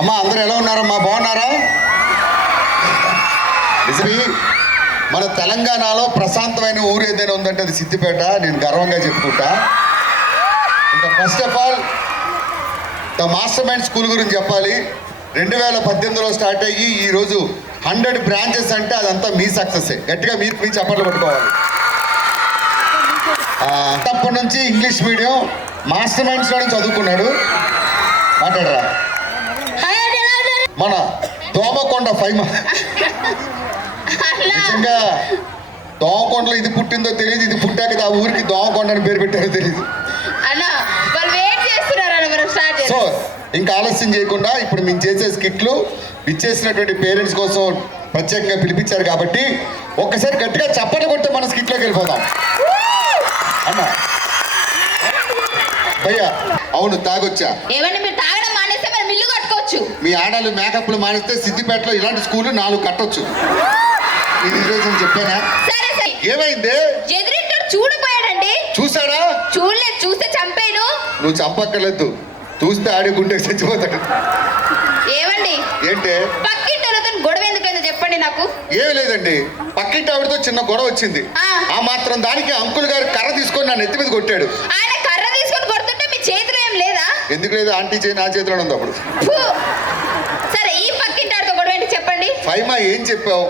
అమ్మా అందరూ ఎలా ఉన్నారమ్మా, బాగున్నారా? నిజమే, మన తెలంగాణలో ప్రశాంతమైన ఊరు ఏదైనా ఉందంటే అది సిద్దిపేట. నేను గర్వంగా చెప్పుకుంటా. ఇంకా first of all the master mind school గురించి చెప్పాలి. 2018లో స్టార్ట్ అయ్యి ఈరోజు 100 బ్రాంచెస్ అంటే అదంతా మీ సక్సెస్. గట్టిగా మీరు మీ చప్పట్లు పట్టుకోవాలి. అప్పటి నుంచి ఇంగ్లీష్ మీడియం మాస్టర్ మైండ్స్లోనే చదువుకున్నాడు. మాట్లాడరా మన దోమకొండ ఫైమా. నిజంగా దోమకొండలో ఇది పుట్టిందో తెలియదు, ఇది పుట్టాక ఆ ఊరికి దోమకొండ అని పేరు పెట్టారో తెలియదు. సో ఇంకా ఆలస్యం చేయకుండా ఇప్పుడు మేము చేసే స్కిట్లు ఇచ్చేసినటువంటి పేరెంట్స్ కోసం ప్రత్యేకంగా పిలిపించారు కాబట్టి ఒక్కసారి గట్టిగా చప్పట్లు కొట్టే మన స్కిట్లోకి వెళ్ళిపోదాం అన్నా. భయ్యా అవును తాగొచ్చా? మీ ఆడాలు మేకప్లు మానేస్తే సిద్దిపేటలో ఇలాంటి స్కూలు 4 కట్టొచ్చు. ఇది ఈరోజు చెప్పానా? ఏమైంది? చూడపోయాడండి. చూసాడా? చూడలేదు, చూస్తే చంపాను. నువ్వు చంపక్కర్లేదు, చూస్తే ఆడి గుండె చచ్చిపోతాడు. ఏమండి ఏంటి? పక్కింటితో గొడవ ఎందుకైందో చెప్పండి నాకు. ఏమి లేదండి, పక్కింటి ఆవిడతో చిన్న గొడవ వచ్చింది. ఆ మాత్రం దానికి అంకుల్ గారు కర్ర తీసుకొని నా నెత్తి మీద కొట్టాడు. ఆయన కర్ర తీసుకొని కొడుతుంటే మీ చేతిలో ఏం లేదా? ఎందుకు లేదు? ఆంటీ చేయి నా చేతిలో ఉంది అప్పుడు. సరే ఈ పక్కింటి ఆడితో గొడవ ఏంటి చెప్పండి. ఫైమా ఏం చెప్పావు?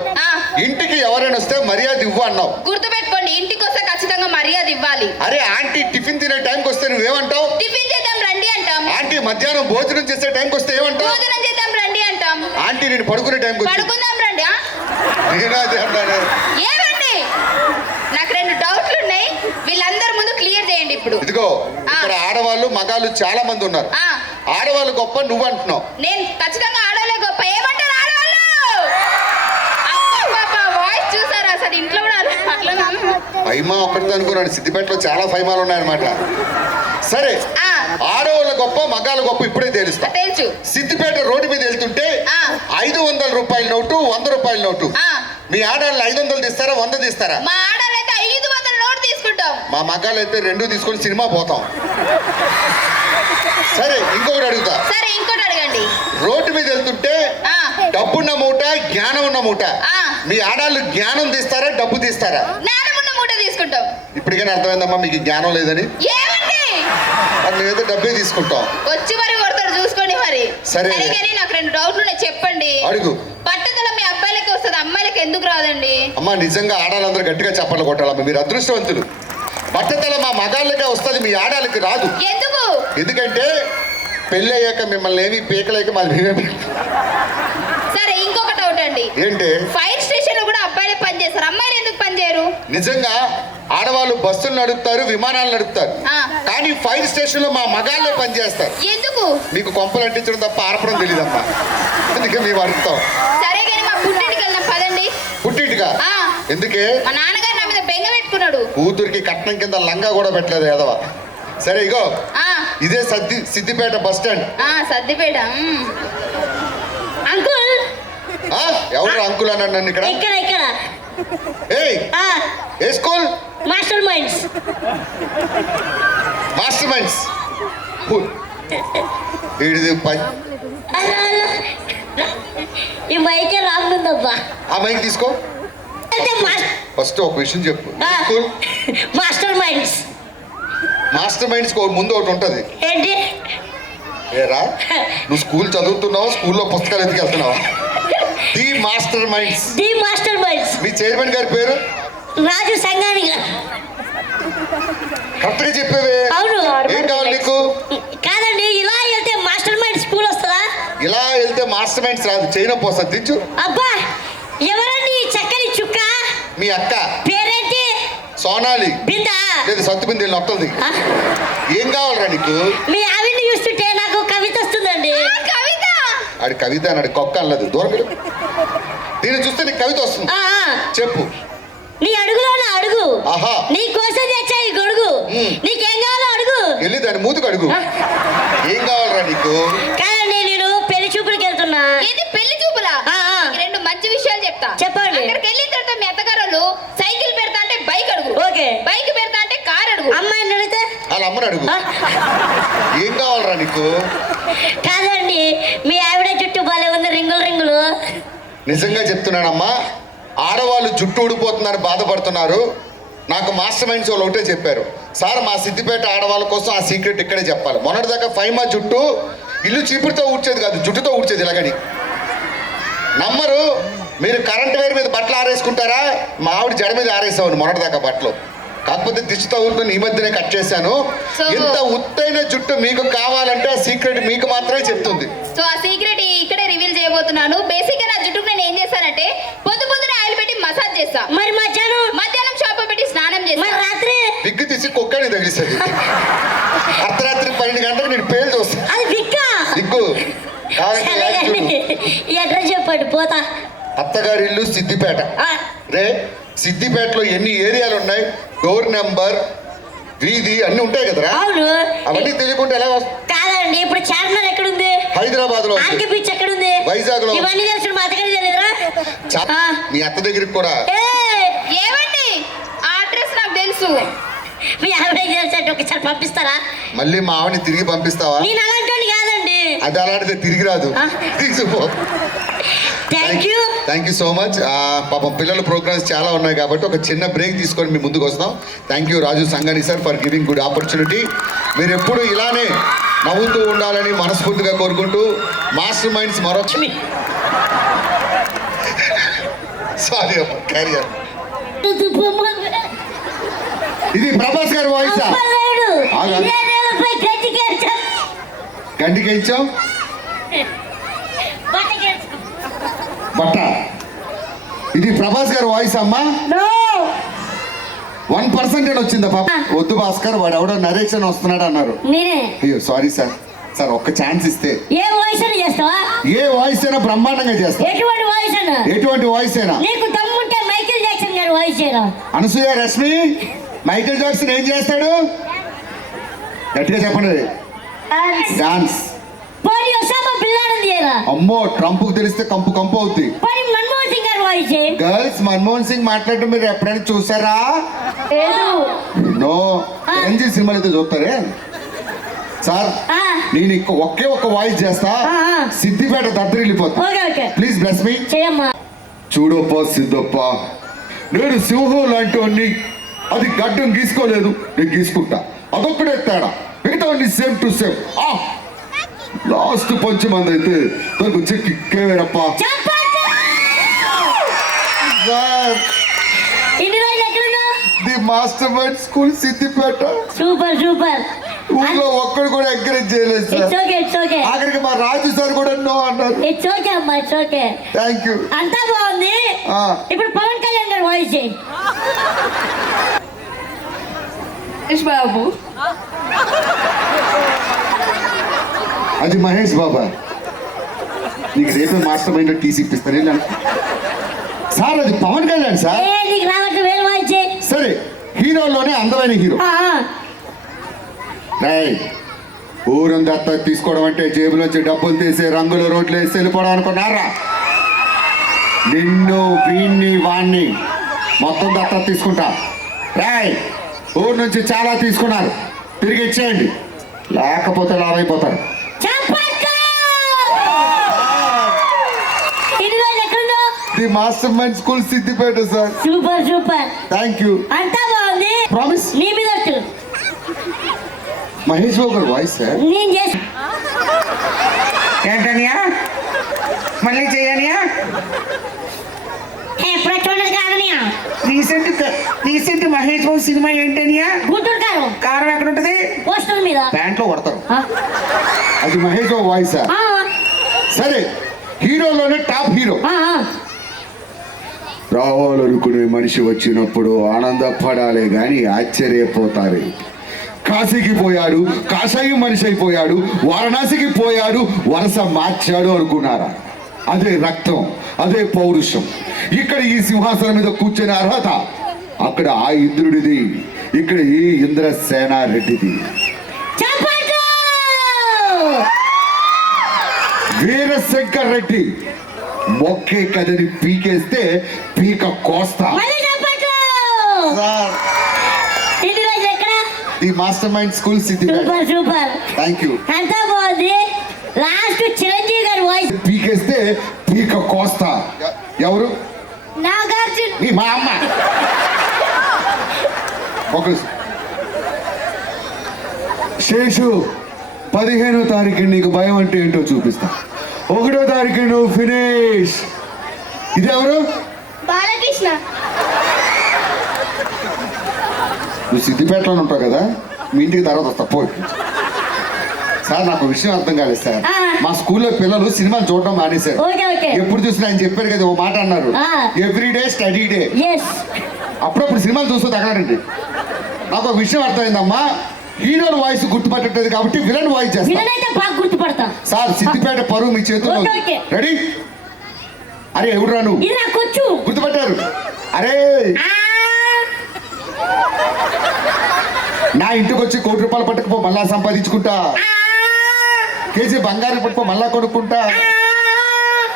ఇంటికి ఎవరైనా వస్తే మర్యాద ఇవ్వు అన్నావు. గుర్తుపెట్టుకోండి, ఇంటికి వస్తే ఖచ్చితంగా మర్యాద ఇవ్వాలి. అరే ఆంటీ టిఫిన్ తినే టైంకి వస్తే నువ్వేమంటావు? టిఫిన్ చేద్దాం రండి అంటాం. ఆంటీ మధ్యాహ్నం భోజనం చేసే టైంకి వస్తే ఏమంటావు? భోజనం చేద్దాం రండి అంటాం. ఆంటీ నేను పడుకునే టైంకి పడుకుందాం రండి. నేనదే అన్నాను. ఏమండి నాకు 2 డౌట్లు ఉన్నాయి, వీళ్ళందరి ముందు క్లియర్ చేయండి ఇప్పుడు. ఇదిగో ఇక్కడ ఆడవాళ్ళు మగాళ్ళు చాలా మంది ఉన్నారు. ఆడవాళ్ళు గొప్ప నువ్వు అంటున్నావు. నేను ఖచ్చితంగా ఆడవాళ్ళే గొప్ప. ఏమంటారు ఆడవాళ్ళు? వాయిస్ చూసారా అసలు? ఇంట్లో కూడా అట్లా ఫైమా ఒక్కటితో అనుకున్నాడు, సిద్దిపేటలో చాలా ఫైమాలు ఉన్నాయన్నమాట. సరే ఆడవాళ్ళ గొప్ప మగాళ్ళ గొప్ప ఇప్పుడే తెలుస్తా. తెలుసు. సిద్దిపేట రోడ్డు మీద వెళ్తుంటే 500 రూపాయల నోటు 100 రూపాయల నోటు. మీ ఆడవాళ్ళు 500 తీస్తారా 100 తీస్తారా? మా ఆడవాళ్ళు అయితే 500 నోటు తీసుకుంటాం. మా మగాళ్ళు అయితే 2 తీసుకొని సినిమా పోతాం. సరే ఇంకొకటి అడుగుతా. సరే ఇంకోటి అడగండి. రోడ్డు మీద వెళ్తుంటే డబ్బున్న మూట జ్ఞానం ఉన్న మూట. మీ ఆడాళ్ళు జ్ఞానం తీస్తారా డబ్బు తీస్తారా? జ్ఞానం ఉన్న మూట తీసుకుంటాం. ఇప్పటికైనా అర్థమైందమ్మా మీకు జ్ఞానం లేదని. ఏమండి మేమైతే డబ్బే తీసుకుంటాం. వచ్చి మరి కొడతాడు చూసుకోండి మరి. సరే కానీ నాకు 2 డౌట్లు ఉన్నాయి, చెప్పండి. అడుగు. పట్టుదల మీ అబ్బాయిలకి వస్తుంది, అమ్మాయిలకి ఎందుకు రాదండి? అమ్మా నిజంగా ఆడాలందరూ గట్టిగా చప్పట్లు కొట్టాలమ్మా, మీరు అదృష్టవంతులు. పట్టుదల మా మగాళ్ళకే వస్తుంది, మీ ఆడాలకి రాదు. ఎందుకు? ఎందుకంటే పెళ్ళి అయ్యాక మిమ్మల్ని ఏమి పీకలేక మాది మేమే. సరే ఇంకొక డౌట్ అండి. ఏంటి? ఫైర్ స్టేషన్ లో కూడా అబ్బాయిలే పని చేస్తారు, అమ్మాయిలు ఎందుకు పని చేయరు? నిజంగా ఆడవాళ్ళు బస్సులు నడుపుతారు, విమానాలు నడుపుతారు, కానీ ఫైర్ స్టేషన్ లో మా మగాళ్ళే పని చేస్తారు. ఎందుకు? మీకు కొంపలు అంటించడం తప్ప ఆర్పడం తెలియదమ్మా, అందుకే మేము అడుగుతాం. సరే కానీ మా పుట్టింటికి వెళ్దాం పదండి. పుట్టింటిగా? ఎందుకే? మా నాన్నగారు నా మీద బెంగ పెట్టుకున్నాడు. కూతురికి కట్నం కింద లంగా కూడా పెట్టలేదు ఎదవా. సరే ఇగో ఇదే Siddipet bus stand. Siddipet. Uncle. ఎవరు అంకుల్ అని నన్ను ఇక్కడ? ఇక్కడ ఏ school? Master minds. Master minds. ఈ మైక్ రాకుందబ్బా. ఆ మైక్ తీసుకో. ఫస్ట్ ఒక విషయం చెప్పు. School master minds. Master minds ముందు ఒకటి ఉంటుంది. ఏంటి? ఏరా నువ్వు స్కూల్ చదువుతున్నావా, స్కూల్లో పుస్తకాలు ఎందుకు వెళ్తున్నావా? The master minds. The master minds. Me chairman గారి పేరు? రాజు సంగాని గారు. కరెక్ట్ గా చెప్పేవే. అవును. ఏం కావాలి నీకు? కాదండి, ఇలా వెళ్తే మాస్టర్ మైండ్ స్కూల్ వస్తుందా? ఇలా వెళ్తే మాస్టర్ మైండ్స్ రాదు, చైనా పోస్తా దించు. అబ్బా ఎవరండి ఈ చక్కని చుక్క? మీ అక్క. పేరేంటి? సోనాలి. బిందా? లేదు సత్తు బిందె నొక్కలది. ఏం కావాలరా నీకు? మీ ఆవిడ్ని చూస్తుంటే నాకు కవిత వస్తుందండి. కవిత? ఆడి కవిత అన్నాడు, కొక్క అన్నది దూరం. దీన్ని చూస్తే నీకు కవిత వస్తుంది. చెప్పు. నీ అడుగులో నా అడుగు. ఆహా. నీ కోసం తెచ్చా ఈ గొడుగు. నీకేం కావాలో అడుగు. వెళ్ళి దాని మూతుకు అడుగు. ఏం కావాలరా నీకు? కాదండి నేను పెళ్లి చూపులకి వెళ్తున్నా. ఇది పెళ్లి చూపులా? 2 మంచి విషయాలు చెప్తా. చెప్పండి. అక్కడికి వెళ్ళిన తర్వాత మీ అత్తగారు సైకిల్ పెడతా అంటే బైక్ అడుగు. ఓకే. బైక్ పెడతా అంటే కార్ అడుగు. అమ్మాయిని అడిగితే వాళ్ళ అమ్మని అడుగు. ఏం కావాలరా నీకు? కాదండి మీ ఆవిడ నిజంగా చెప్తున్నానమ్మా, ఆడవాళ్ళు జుట్టు ఊడిపోతుందని బాధపడుతున్నారు. నాకు మాస్టర్ మైండ్స్ వాళ్ళు ఒకటే చెప్పారు, సార్ మా సిద్దిపేట ఆడవాళ్ళ కోసం ఆ సీక్రెట్ ఇక్కడే చెప్పాలి. మొన్నటిదాకా ఫైమా జుట్టు ఇల్లు చీపురుతో ఊడ్చేది కాదు, జుట్టుతో ఊడ్చేది ఇలాగని. నమ్మరు, మీరు కరెంట్ వైర్ మీద బట్టలు ఆరేసుకుంటారా? మా ఆవిడ జడ మీద ఆరేసావు మొన్నటిదాకా బట్టలు. కాకపోతే దిష్టి తగులుతుంది, ఈ మధ్యనే కట్ చేశాను. ఇంత ఉత్తైన జుట్టు మీకు కావాలంటే ఆ సీక్రెట్ మీకు మాత్రమే చెప్తుంది. సో ఆ సీక్రెట్ ఇక్కడే రివీల్ చేయబోతున్నాను. బేసిక్ గా నా జుట్టుకు నేను ఏం చేస్తానంటే పొద్దునే ఆయిల్ పెట్టి మసాజ్ చేస్తా. మరి మధ్యాహ్నం షాంపూ పెట్టి స్నానం చేస్తా. మరి రాత్రి విగ్గు తీసి కుక్కని తగిలిస్తుంది. అర్ధరాత్రి 12 గంటలకు నేను పేరు చూస్తాను. అది విగ్గు ఎట్లా చెప్పండి పోతా. అత్తగారి ఇల్లు సిద్దిపేట. రే సిద్దిపేటలో ఎన్ని ఏరియాలు ఉన్నాయి, డోర్ నెంబర్, వీధి అన్ని ఉంటాయి కదరా. అవును, అవన్నీ తెలియకుండా ఎలా కాదండి. ఇప్పుడు చార్మినార్ ఎక్కడుంది? హైదరాబాద్ లో. ఆర్కే బీచ్ ఎక్కడుంది? వైజాగ్ లో. ఇవన్నీ తెలుసు, మా అత్తగారికి తెలియదురా? మీ అత్త దగ్గరికి కూడా. ఏమండి ఆ అడ్రస్ నాకు తెలుసు. మీ ఆవిడకి తెలుసు, ఒకసారి పంపిస్తారా? మళ్ళీ మా ఆవిడని తిరిగి పంపిస్తావా? నేను అలాంటి కాదండి. అది అలాంటిది తిరిగి రాదు. తీసుకుపో. Thank you so much. పాపం పిల్లల ప్రోగ్రామ్స్ చాలా ఉన్నాయి కాబట్టి ఒక చిన్న బ్రేక్ తీసుకొని మీ ముందుకు వస్తాం. Thank you Raju Sangani sir for giving good opportunity. మీరు ఎప్పుడు ఇలానే నవ్వుతూ ఉండాలని మనస్ఫూర్తిగా కోరుకుంటూ మాస్టర్ మైండ్స్ సారీ క్యారియర్. ఇది ప్రభాస్ గారి వాయిస్. గంటికి ఇచ్చాం బట్ట. ఇది ప్రభాస్ గారి వాయిస్ అమ్మా. 1% వచ్చిందా పాప? వద్దు భాస్కర్, వాడు ఎవడో నరేషన్ వస్తున్నాడు అన్నారు. అయ్యో సారీ సార్. సార్ ఒక్క ఛాన్స్ ఇస్తే ఏ వాయిస్ అయినా చేస్తావా? ఏ వాయిస్ అయినా బ్రహ్మాండంగా చేస్తా. ఎటువంటి వాయిస్ అయినా? ఎటువంటి వాయిస్ అయినా. నీకు దమ్ముంటే మైకేల్ జాక్సన్ గారి వాయిస్ అయినా. అనసూయ రశ్మి, మైకేల్ జాక్సన్ ఏం చేస్తాడు? గట్టిగా చెప్పండి. డాన్స్. అమ్మో, ట్రంప్ కు తెలిస్తే కంపు కంపు అవుతుంది. గర్ల్స్ మన్మోహన్ సింగ్ మాట్లాడటం మీరు ఎప్పుడైనా చూసారా? నో. ఎంజీ సినిమాలు అయితే చూస్తారే సార్. నేను ఒకే ఒక వాయిస్ చేస్తా, సిద్దిపేట దద్దరిల్లిపోతా. Please bless me. చూడప్ప సిద్ధప్ప, నేను సింహం లాంటి వాడిని. అది గడ్డం గీసుకోలేదు, నేను గీసుకుంటా. అదొక్కడే తేడా, మిగతా సేమ్ టు సేమ్. లాస్ట్ పంచమంది అయితే దానికి వచ్చే కిక్కే వేరప్ప. The master mind school Siddipet. Super super. ఊళ్ళో ఒక్కడు కూడా ఎంకరేజ్ చేయలేదు సార్. ఆఖరికి మా రాజు సార్ కూడా నో అన్నారు. Thank you. అంతా బాగుంది. ఇప్పుడు పవన్ కళ్యాణ్ గారు వాయిస్ బాబు. అది మహేష్ బాబా. నీకు రేపే మాస్టర్ మైండ్ టీసీ ఇప్పిస్తాను సార్. అది పవన్ కళ్యాణ్ సార్. సరే, హీరోలోనే అందమైన హీరో. ఊరంతా తీసుకోవడం అంటే జేబులోంచి డబ్బులు తీసి రంగుల రోడ్లు వేసి వెళ్ళిపోవడం అనుకున్నారా? నిన్ను వీణ్ణి వాణ్ణి మొత్తం దత్త తీసుకుంటా. ఊరు నుంచి చాలా తీసుకున్నారు, తిరిగి ఇచ్చేయండి, లేకపోతే లాభైపోతారు. The master mind school Siddipet sir. Super super. Thank you. అంతా బాగుంది. ప్రామిస్. నీ మీద మహేష్ బాబు గారు వాయిస్ సార్. నేను చేసి ఏంటనియా మళ్ళీ చేయనియా? ఎప్పుడు చూడదు కాదనియా. Recent Mahesh Babu cinema ఏంటనియా? గుంటూరు కారం. కారం ఎక్కడ ఉంటది? పోస్టర్ మీద. ప్యాంట్లో కొడతారు. అది మహేష్ బాబు వాయిస్ సార్. సరే, హీరోలోనే టాప్ హీరో. రావాలనుకునే మనిషి వచ్చినప్పుడు ఆనందపడాలి గాని ఆశ్చర్యపోతారు. కాశీకి పోయాడు, కాషాయి మనిషి అయిపోయాడు, వారణాసికి పోయాడు, వరుస మార్చాడు అనుకున్నారా? అదే రక్తం, అదే పౌరుషం. ఇక్కడ ఈ సింహాసనం మీద కూర్చునే అర్హత అక్కడ ఆ ఇంద్రుడిది, ఇక్కడ ఈ ఇంద్రసేనారెడ్డిది. వీరశంకర్ రెడ్డి మొక్కే కదని పీకేస్తే పీక కోస్తా. The master mind school Siddipet. Super super. Thank you. అంతా బాగుంది. లాస్ట్ చిరంజీవి గారి వాయిస్ పీకేస్తే పీక కోస్తా. ఒక శేషు 15వ తారీఖు నీకు భయం అంటే ఏంటో చూపిస్తా. 1వ తారీఖు నువ్వు ఫినిష్. ఇది ఎవరు? బాలకృష్ణ. నువ్వు సిద్దిపేటలో ఉంటావు కదా, మీ ఇంటికి తర్వాత వస్తా పో. సార్ నాకు విషయం అర్థం కాలేదు సార్. మా స్కూల్లో పిల్లలు సినిమాలు చూడడం మానేశారు. ఎప్పుడు చూసినా ఆయన చెప్పారు కదా ఓ మాట అన్నారు, ఎవ్రీడే స్టడీ డే. అప్పుడప్పుడు సినిమాలు చూస్తూ తగలడండి. నాకు ఒక విషయం అర్థమైందమ్మా, హీరోల వాయిస్ గుర్తుపట్టలేదు కాబట్టి విలన్ వాయిస్ చేస్తా. సార్ సిద్దిపేట పరువు మీ చేతుల్లో. రెడీ? అరే ఎవడు రాను గుర్తుపట్టారు? అరే నా ఇంటికి వచ్చి 1 కోటి రూపాయలు పట్టుకుపో, మళ్ళా సంపాదించుకుంటా. కేజీ బంగారం పట్టుకో, మళ్ళా కొనుక్కుంటా.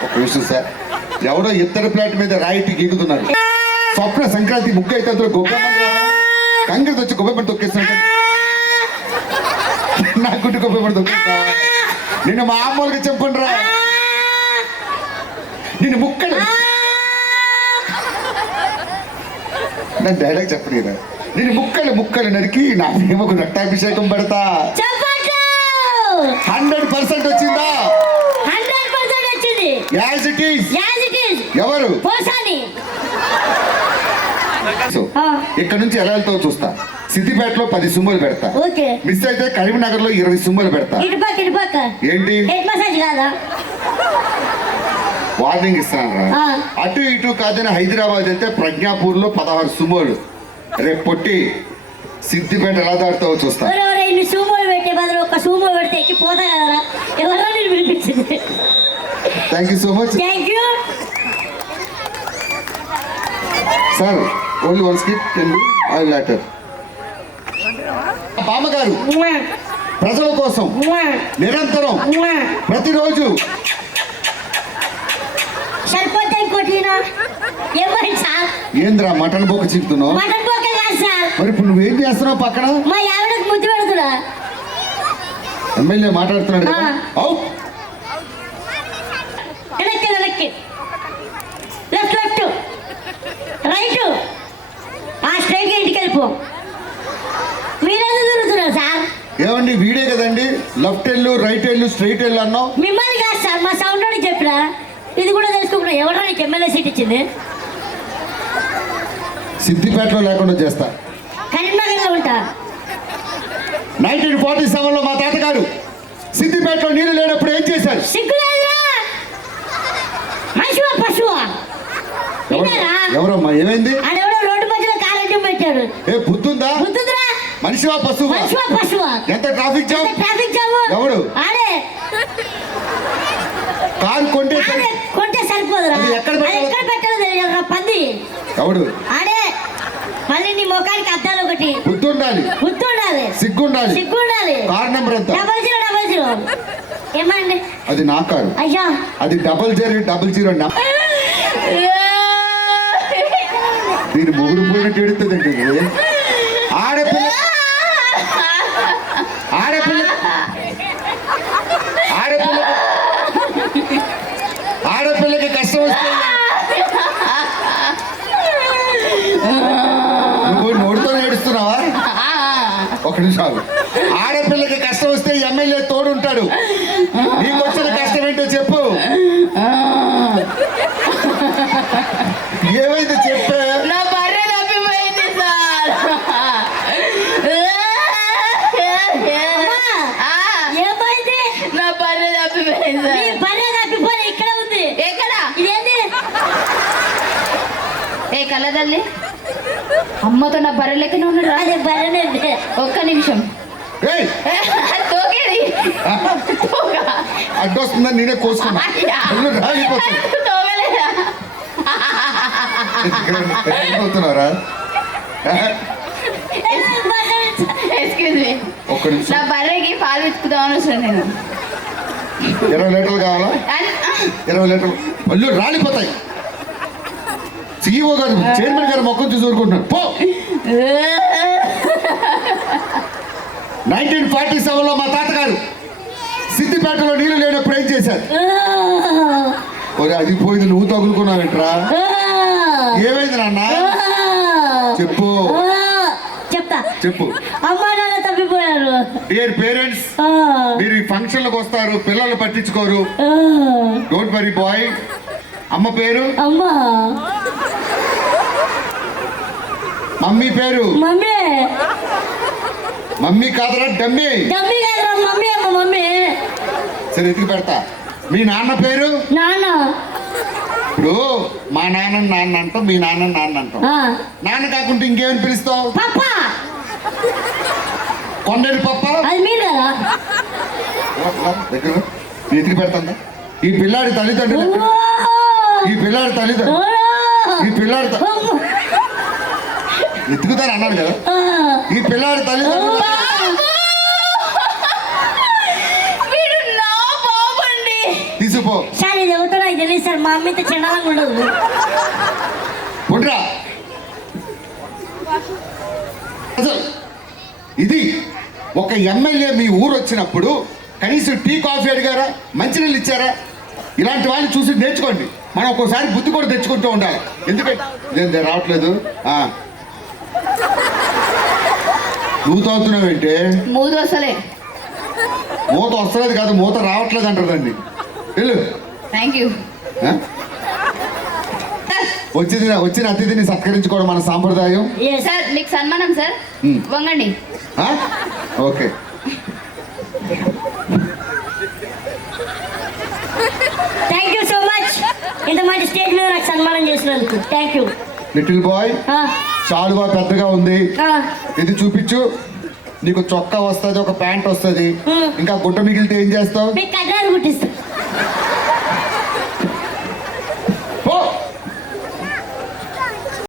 ఒక విషయం సార్, ఎవడో ఇద్దరు ప్లాట్ మీద రాయిటి గీకుతున్నారు. స్వప్న సంక్రాంతి ముగ్గు అయితే అందులో గొప్ప కంగ్రెస్ వచ్చి గొప్ప తొక్కేస్తున్నాడు. నా గుడ్డు గొప్ప తొక్కేస్తా. నిన్ను మామూలుగా చెప్పండిరా, నిన్ను ముక్కలు నా డైలాగ్ చెప్పలేదా? నేను ముక్కలు నరికి నా ప్రేమకు రక్తాభిషేకం పెడతా. 100% వచ్చిందా? 100% వచ్చింది. As it is. ఎవరు? ఇక్కడ నుంచి ఎలా వెళ్తావు చూస్తా. సిద్దిపేటలో 10 సుమ్మలు పెడతా. మిస్ అయితే కరీంనగర్ లో 20 సుమ్మలు పెడతా. ఏంటి వార్నింగ్ ఇస్తాను రా. అటు ఇటు కాదని హైదరాబాద్ అయితే ప్రజ్ఞాపూర్ లో 16 సుమోలు. రేపు పొట్టి సిద్దిపేట ఎలా దాటుతావో చూస్తా. ఇన్ని సూమోలు పెట్టే బదులు ఒక సూమో పెడితే ఎక్కి పోతా కదా. ఎవరో నేను పిలిపించింది. Thank you so much. Sir only 1 skip can I letter. బామ్మగారు ప్రజల కోసం నిరంతరం ప్రతిరోజు సరిపోతే ఇంకోటినా ఏమైంది సార్? ఏంద్రా మటన్ బొక్క చిక్కుతున్నావు? మటన్ బొక్క కాదు సార్. మరి ఇప్పుడు నువ్వేం చేస్తున్నావు పక్కన? మా ఆవిడకి ముద్దు పెడుతున్నా. ఎమ్మెల్యే మాట్లాడుతున్నాడు కదా. అవు వెనక్కి లెఫ్ట్ రైట్ స్ట్రైట్ గా ఇంటికి వెళ్ళిపో. మీరేదో తిరుగుతున్నారు సార్. ఏమండి వీడే కదండి లెఫ్ట్ వెళ్ళు రైట్ వెళ్ళు స్ట్రైట్ వెళ్ళు అన్నావు. మిమ్మల్ని కాదు సార్, మా సౌండ్ వాడికి చెప్పినా. ఇది కూడా తెలుసుకోకుండా ఎవరా నీకు ఎమ్మెల్యే సీట్ ఇచ్చింది? సిద్దిపేటలో లేకుండా చేస్తా. కరీంనగర్లో ఉంటా. 1947లో మా తాతగారు సిద్దిపేటలో నీళ్లు లేనప్పుడు ఏం చేశారు? సిగ్గులేదురా మనిషివా పశువా? ఎవరమ్మా ఏమైంది? ఆడెవడో రోడ్డు మధ్యలో కాలడ్డం పెట్టాడు. ఏ బుద్ధుందా? బుద్ధుందిరా. మనిషివా పశువా? ఎంత ట్రాఫిక్ జామ్? ఎవడు? ఆడే. కారు కొంటే సరిపోదురా. ఎక్కడ పెట్టాలో తెలియదురా పంది. ఎవడు? ఆడే. మళ్ళీ నీ ముఖానికి అద్దాలు ఒకటి. బుద్ధుండాలి, సిగ్గుండాలి. కార్ నెంబర్ ఎంత? 0000. ఏమండి? అది నా కారు. అయ్యా అది 0000. దీని మొగుడు పోయినట్టు ఎడుతుందండి. ఆడపిల్ల ఆడపిల్లకి కష్టం వస్తే నువ్వు నోటితో ఏడుస్తున్నావా? ఒక నిమిషాలు. ఆడపిల్లకి కష్టం వస్తే ఎమ్మెల్యే తోడుంటాడు. నీకు వచ్చిన కష్టం ఏంటో చెప్పు. ఏమైంది చెప్పే? నా బర్రె తప్పిపోయింది సార్. ఏమైంది? నా బర్రె తప్పిపోయింది సార్. బర్రె తప్పిపోయి ఇక్కడ ఉంది. ఎక్కడ? ఇదేంటి? ఏ కలదల్లి అమ్మతో నా బర్రె లెక్కనే ఉన్నాడు. అదే బర్రెనే. ఒక్క నిమిషం. అడ్డొస్తుందని నేనే కోసుకున్నా. అవుతున్నారా? ఒక్క నిమిషం. నా బర్రెకి పాలు పిచ్చుకుదామని వస్తాను నేను. 20 లీటర్లు కావాలా? 20 లీటర్లు. పళ్ళు రాలిపోతాయి. సిఇఓ గారు చైర్మన్ గారు మొక్కలు చూసి ఊరుకుంటున్నారు. పో. 1947లో మా తాతగారు సిద్దిపేటలో నీళ్లు లేనప్పుడు ఏం చేశారు? అది పోయింది, నువ్వు తగులుకున్నావేంట్రా? ఏమైంది నాన్న చెప్పు. చెప్తా చెప్పు. అమ్మా నాన్న తప్పిపోయారు. డియర్ పేరెంట్స్, మీరు ఈ ఫంక్షన్లకు వస్తారు, పిల్లలు పట్టించుకోరు. Don't worry boy. అమ్మ పేరు? అమ్మా. మమ్మీ పేరు? మమ్మీ. మమ్మీ కాదరా డమ్మీ. డమ్మీ కాదురా మమ్మీ. అమ్మ మమ్మీ. సరే ఎతికి పెడతా. మీ నాన్న పేరు? నాన్న. ఇప్పుడు మా నాన్న నాన్న అంటాం, మీ నాన్న నాన్న అంటాం. నాన్న కాకుండా ఇంకేమని పిలుస్తావు? పప్పా. కొండేరు పప్ప. అది మీరు కదా. దగ్గర ఎతికి పెడతా. ఈ పిల్లాడి తల్లిదండ్రులు, ఈ పిల్లాడి తల్లిదండ్రులు, ఈ పిల్లాడి ఎత్తుకుతారు అన్నాడు కదా. ఈ పిల్లాడి తల్లిదండ్రులు తీసుకో. సార్ ఇది ఎవరితో నాకు తెలియదు సార్. మా అమ్మ ఇంత చిన్నగా ఉండదు. ఉండరా అసలు ఇది ఒక ఎమ్మెల్యే మీ ఊరు వచ్చినప్పుడు కనీసం టీ కాఫీ అడిగారా, మంచినీళ్ళు ఇచ్చారా? ఇలాంటి వాళ్ళని చూసి నేర్చుకోండి. మనం ఒక్కోసారి బుద్ధి కూడా తెచ్చుకుంటూ ఉండాలి. ఎందుకంటే నేను రావట్లేదు. నువ్వు తాగుతున్నావేంటే? మూత వస్తలే. మూత వస్తలేదు కాదు, మూత రావట్లేదు అంటారండి. వెళ్ళు. Thank you. వచ్చిన అతిథిని సత్కరించుకోవడం మన సాంప్రదాయం. సార్ మీకు సన్మానం సార్. వంగండి. Okay. Thank you so much. ఇంత మంచి స్టేజ్ మీద నాకు సన్మానం చేసినందుకు థ్యాంక్ యూ. లిటిల్ బాయ్, చాలువా పెద్దగా ఉంది, ఇది చూపించు. నీకు చొక్కా వస్తుంది, ఒక ప్యాంట్ వస్తుంది, ఇంకా గుట్ట మిగిలితే ఏం చేస్తావు? కట్టాలు కుట్టిస్తా.